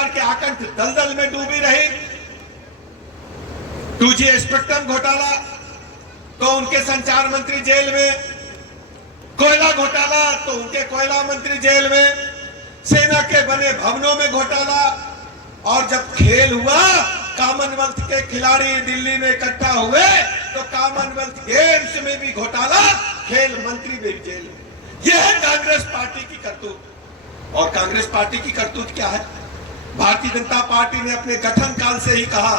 भ्रष्टाचार के आकंठ दलदल में डूबी रही। 2G स्पेक्ट्रम घोटाला तो उनके संचार मंत्री जेल में, कोयला घोटाला तो उनके कोयला मंत्री जेल में, सेना के बने भवनों में घोटाला, और जब खेल हुआ कॉमनवेल्थ के खिलाड़ी दिल्ली में इकट्ठा हुए तो कॉमनवेल्थ गेम्स में भी घोटाला, खेल मंत्री भी जेल में। यह है कांग्रेस पार्टी की करतूत। और कांग्रेस पार्टी की करतूत क्या है? भारतीय जनता पार्टी ने अपने गठन काल से ही कहा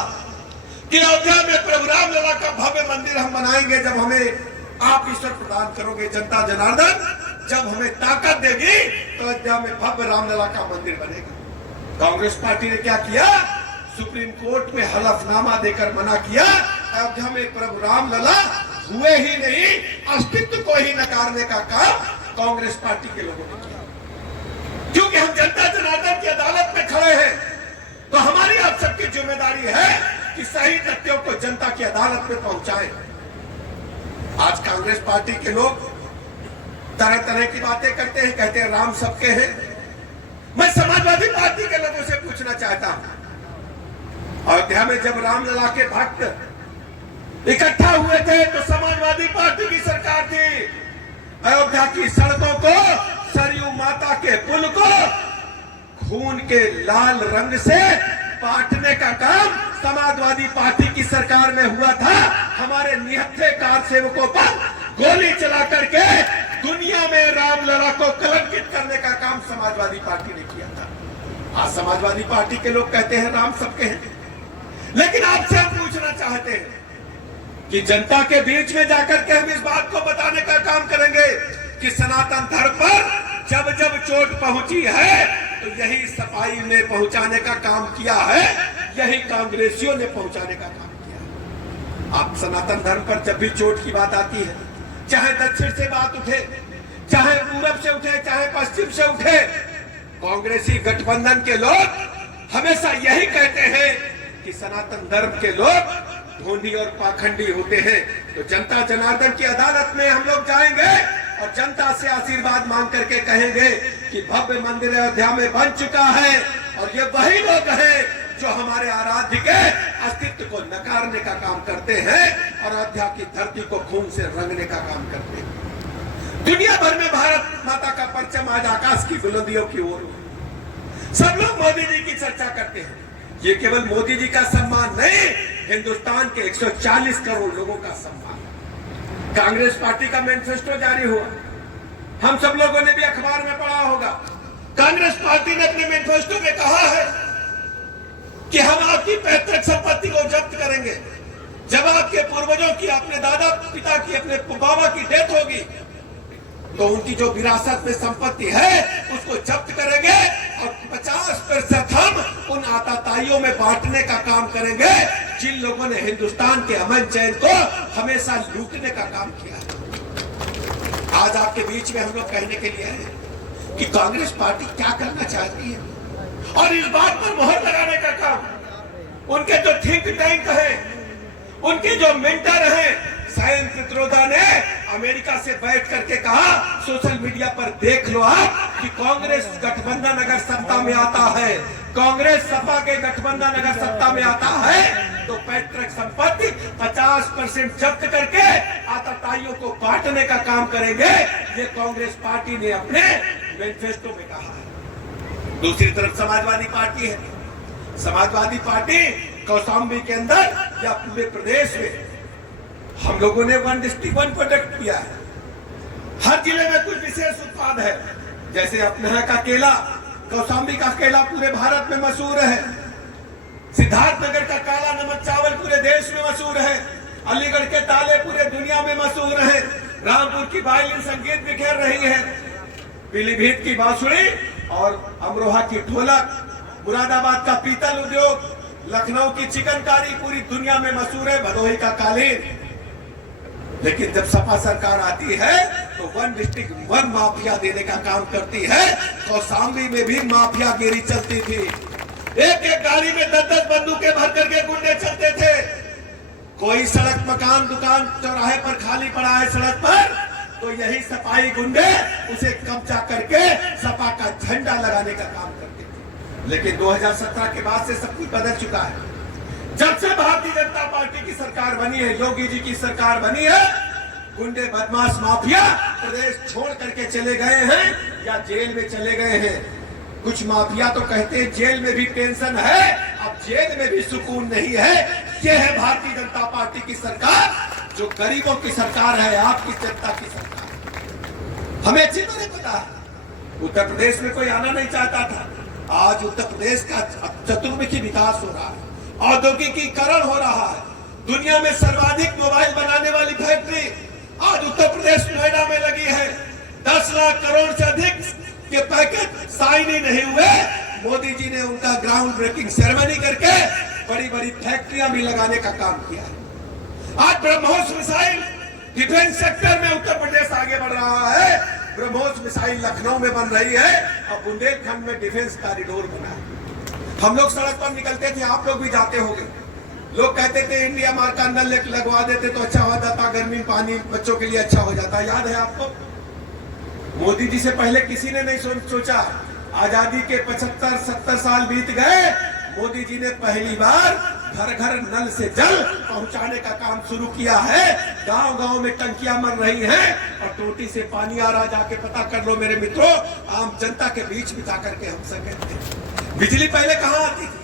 कि अयोध्या में प्रभु रामलला का भव्य मंदिर हम बनाएंगे जब हमें आप ईश्वर प्रदान करोगे, जनता जनार्दन जब हमें ताकत देगी तो अयोध्या में भव्य रामलला का मंदिर बनेगा। कांग्रेस पार्टी ने क्या किया? सुप्रीम कोर्ट में हलफनामा देकर मना किया। अयोध्या में प्रभु रामलला हुए ही नहीं, अस्तित्व को ही नकारने का काम कांग्रेस पार्टी के लोगों ने किया। क्योंकि हम जनता जनार्दन की अदालत में खड़े हैं तो हमारी आप सबकी जिम्मेदारी है कि सही तथ्यों को जनता की अदालत में पहुंचाएं। आज कांग्रेस पार्टी के लोग तरह तरह की बातें करते हैं, कहते हैं राम सबके हैं। मैं समाजवादी पार्टी के लोगों से पूछना चाहता हूं, अयोध्या में जब रामलला के भक्त इकट्ठा हुए थे तो समाजवादी पार्टी की सरकार थी। अयोध्या की सड़कों को, सरयू माता के पुल को खून के लाल रंग से पाटने का काम समाजवादी पार्टी की सरकार में हुआ था। हमारे निहत्थे कार सेवकों पर गोली चला करके दुनिया में रामलला को कलंकित करने का काम समाजवादी पार्टी ने किया था। आज समाजवादी पार्टी के लोग कहते हैं राम सबके हैं, लेकिन आपसे हम पूछना चाहते हैं कि जनता के बीच में जाकर के हम इस बात को बताने का काम करेंगे कि सनातन धर्म पर जब जब चोट पहुंची है तो यही सफाई ने पहुंचाने का काम किया है, यही कांग्रेसियों ने पहुंचाने का काम किया है। आप सनातन धर्म पर जब भी चोट की बात आती है, चाहे दक्षिण से बात उठे, चाहे पूरब से उठे, चाहे पश्चिम से उठे, कांग्रेसी गठबंधन के लोग हमेशा यही कहते हैं कि सनातन धर्म के लोग ढोंडी और पाखंडी होते हैं। तो जनता जनार्दन की अदालत में हम लोग जाएंगे और जनता से आशीर्वाद मांग करके कहेंगे कि भव्य मंदिर अयोध्या में बन चुका है और ये वही लोग हैं जो हमारे आराध्य के अस्तित्व को नकारने का काम करते हैं और अयोध्या की धरती को खून से रंगने का काम करते हैं। दुनिया भर में भारत माता का परचम आज आकाश की बुलंदियों की ओर, सब लोग मोदी जी की चर्चा करते हैं। ये केवल मोदी जी का सम्मान नहीं, हिंदुस्तान के 140 करोड़ लोगों का सम्मान। कांग्रेस पार्टी का मैनिफेस्टो जारी हुआ, हम सब लोगों ने भी अखबार में पढ़ा होगा। कांग्रेस पार्टी ने अपने मैनिफेस्टो में कहा है कि हम आपकी पैतृक संपत्ति को जब्त करेंगे। जब आपके पूर्वजों की, अपने दादा पिता की, अपने बाबा की डेथ होगी तो उनकी जो विरासत में संपत्ति है उसको जब्त करेंगे और 50% हम उन आताताइयों में बांटने का काम करेंगे जिन लोगों ने हिंदुस्तान के अमन चैन को हमेशा लूटने का काम किया है। आज आपके बीच में हम लोग कहने के लिए हैं कि कांग्रेस पार्टी क्या करना चाहती है और इस बात पर मोहर लगाने का काम उनके जो थिंक टैंक है, उनके जो मेंटर हैं, सायन पित्रोदा ने अमेरिका से बैठ करके कहा, सोशल मीडिया पर देख लो आप कि कांग्रेस गठबंधन अगर सत्ता में आता है, कांग्रेस सपा के गठबंधन अगर सत्ता में आता है तो पैतृक संपत्ति 50% जब्त करके आतताइयों को बांटने का काम करेंगे। ये कांग्रेस पार्टी ने अपने मैनिफेस्टो में कहा है। दूसरी तरफ समाजवादी पार्टी है। समाजवादी पार्टी कौशाम्बी के अंदर या पूरे प्रदेश में हम लोगों ने 1 डिस्ट्रिक्ट 1 प्रोडक्ट किया है। हर जिले में कुछ विशेष उत्पाद है, जैसे अपने यहाँ का केला, कौशाम्बी का केला पूरे भारत में मशहूर है। सिद्धार्थनगर का काला नमक चावल पूरे देश में मशहूर है। अलीगढ़ के ताले पूरे दुनिया में मशहूर है। रामपुर की वायलिन संगीत बिखेर रही है। पीलीभीत की बांसुरी और अमरोहा की ढोलक, मुरादाबाद का पीतल उद्योग, लखनऊ की चिकनकारी पूरी दुनिया में मशहूर है। भदोही का कालीन। लेकिन जब सपा सरकार आती है तो 1 डिस्ट्रिक्ट 1 माफिया देने का काम करती है। कौशाम्बी में भी माफियागिरी चलती थी। एक एक गाड़ी में 10-10 बंदूकें भर करके गुंडे चलते थे। कोई सड़क, मकान, दुकान चौराहे पर खाली पड़ा है सड़क पर तो यही सफाई गुंडे उसे कब्जा करके सपा का झंडा लगाने का काम करते थे। लेकिन 2017 के बाद से सब कुछ बदल चुका है। जब से भारतीय जनता पार्टी की सरकार बनी है, योगी जी की सरकार बनी है, गुंडे बदमाश माफिया प्रदेश छोड़ करके चले गए हैं या जेल में चले गए हैं। कुछ माफिया तो कहते हैं जेल में भी पेंशन है, अब जेल में भी सुकून नहीं है। यह है भारतीय जनता पार्टी की सरकार, जो गरीबों की सरकार है, आपकी जनता की सरकार। हमें अच्छी तरह पता है उत्तर प्रदेश में कोई आना नहीं चाहता था। आज उत्तर प्रदेश का चतुर्मुखी विकास हो रहा है, औद्योगिकीकरण हो रहा है। दुनिया में सर्वाधिक मोबाइल बनाने वाली फैक्ट्री आज उत्तर प्रदेश नोएडा में लगी है। 10 लाख करोड़ से अधिक के पैकेज साइन ही नहीं हुए, मोदी जी ने उनका ग्राउंड ब्रेकिंग सेरेमनी करके बड़ी बड़ी फैक्ट्रियां भी लगाने का काम किया है। आज ब्रह्मोस मिसाइल डिफेंस सेक्टर में उत्तर प्रदेश आगे बढ़ रहा है। ब्रह्मोस मिसाइल लखनऊ में बन रही है और बुंदेलखंड में डिफेंस कॉरिडोर बना है। हम लोग सड़क पर निकलते थे, आप लोग भी जाते होंगे, लोग कहते थे इंडिया मार्क का नल लगवा देते तो अच्छा हो जाता, गर्मी में पानी बच्चों के लिए अच्छा हो जाता। याद है आपको? मोदी जी से पहले किसी ने नहीं सोचा। आजादी के 75-70 साल बीत गए, मोदी जी ने पहली बार घर घर नल से जल पहुंचाने का काम शुरू किया है। गांव गांव में टंकियां मर रही हैं और टोटी से पानी आ रहा, जाके पता कर लो मेरे मित्रों, आम जनता के बीच में जाकर के हम सब कहते हैं। बिजली पहले कहां आती थी?